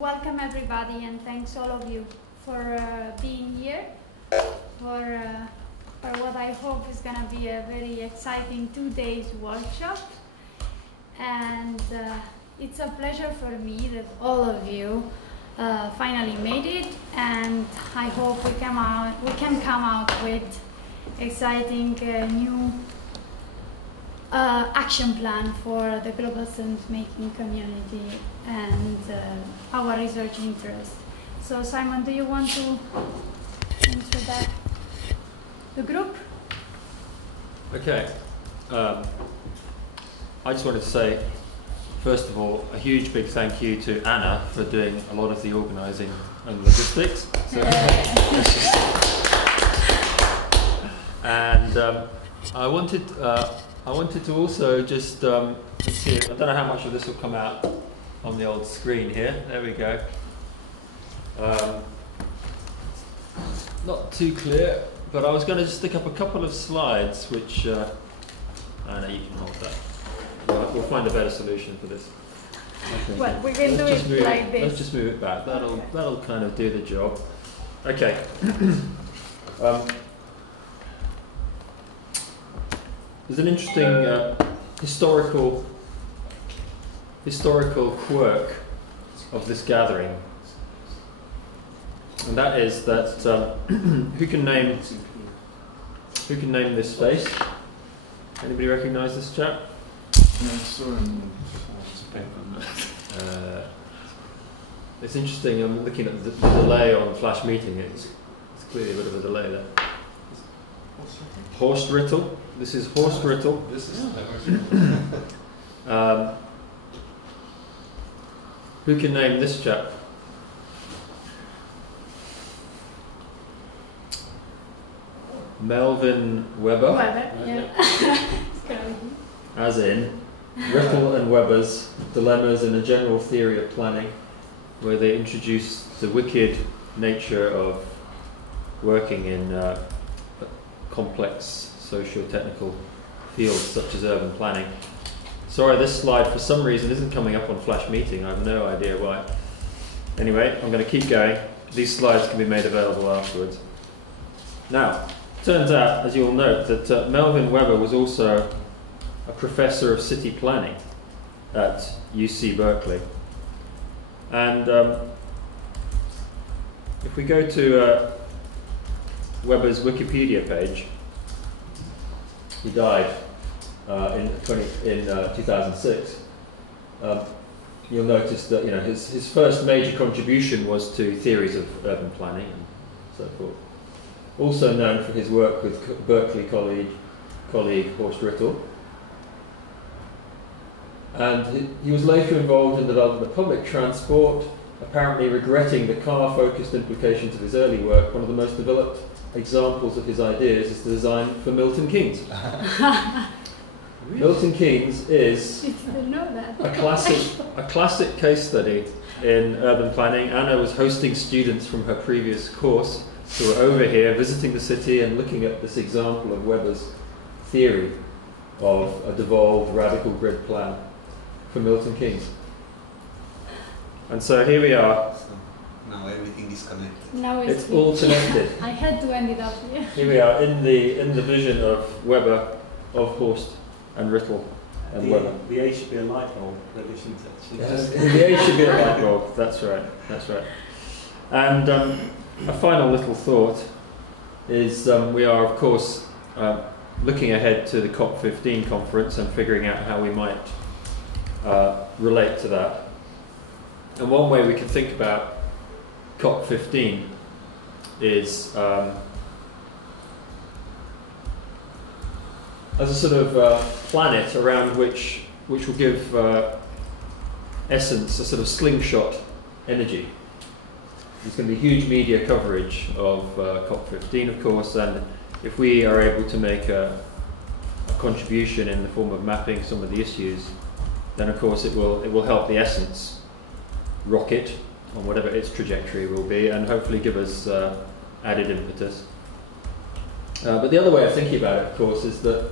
Welcome everybody, and thanks all of you for being here for what I hope is going to be a very exciting 2 days workshop. And it's a pleasure for me that all of you finally made it, and I hope we can come out with exciting new action plan for the global sense-making community and our research interests. So Simon, do you want to answer that? The group? Okay. I just wanted to say, first of all, a huge big thank you to Anna for doing a lot of the organising and logistics. So, and I wanted to also just let's see. I don't know how much of this will come out on the old screen here. There we go. Not too clear, but I was going to just stick up a couple of slides, which I know you can hold that. We'll find a better solution for this. Okay. Well, we can do it like this. Let's just move it back. That'll kind of do the job. Okay. There's an interesting historical quirk of this gathering, and that is that who can name this space? Anybody recognise this chap? No, I saw him. It's interesting. I'm looking at the delay on Flash meeting. It's clearly a bit of a delay there. Horst Rittel. This is Horst Rittel. This is who can name this chap? Melvin Weber. Yeah. As in Rittel and Weber's Dilemmas in a General Theory of Planning, where they introduce the wicked nature of working in complex socio-technical fields such as urban planning. Sorry, this slide for some reason isn't coming up on Flash meeting. I have no idea why. Anyway, I'm going to keep going. These slides can be made available afterwards. Now, turns out, as you'll note, that Melvin Weber was also a professor of city planning at UC Berkeley. And if we go to Weber's Wikipedia page, he died in 2006. You'll notice that his first major contribution was to theories of urban planning and so forth. Also known for his work with Berkeley colleague Horst Rittel. And he was later involved in the development of public transport, apparently regretting the car-focused implications of his early work. One of the most developed examples of his ideas is the design for Milton Keynes. Milton Keynes is a classic case study in urban planning. Anna was hosting students from her previous course who were over here visiting the city and looking at this example of Weber's theory of a devolved radical grid plan for Milton Keynes. And so here we are. Now everything is connected. Now it's all connected. I had to end it up here. Here we are in the vision of Weber, of Horst and Rittel and Weber. The A should be a light bulb, really, shouldn't it? Yes, the A should be a light bulb. That's right. That's right. And a final little thought is we are, of course, looking ahead to the COP15 conference and figuring out how we might relate to that. And one way we can think about COP15 is as a sort of planet around which will give essence a sort of slingshot energy. There's going to be huge media coverage of COP15, of course, and if we are able to make a contribution in the form of mapping some of the issues, then of course it will help the essence rocket on whatever its trajectory will be, and hopefully give us added impetus. But the other way of thinking about it, of course, is that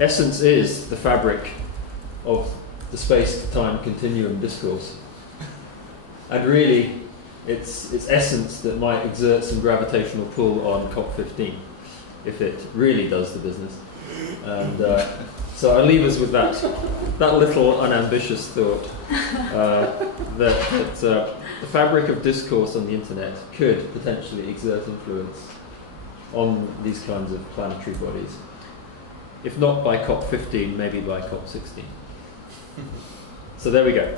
essence is the fabric of the space-time continuum discourse. And really, it's essence that might exert some gravitational pull on COP15, if it really does the business. And so I'll leave us with that little unambitious thought, that the fabric of discourse on the internet could potentially exert influence on these kinds of planetary bodies. If not by COP15, maybe by COP16. So there we go.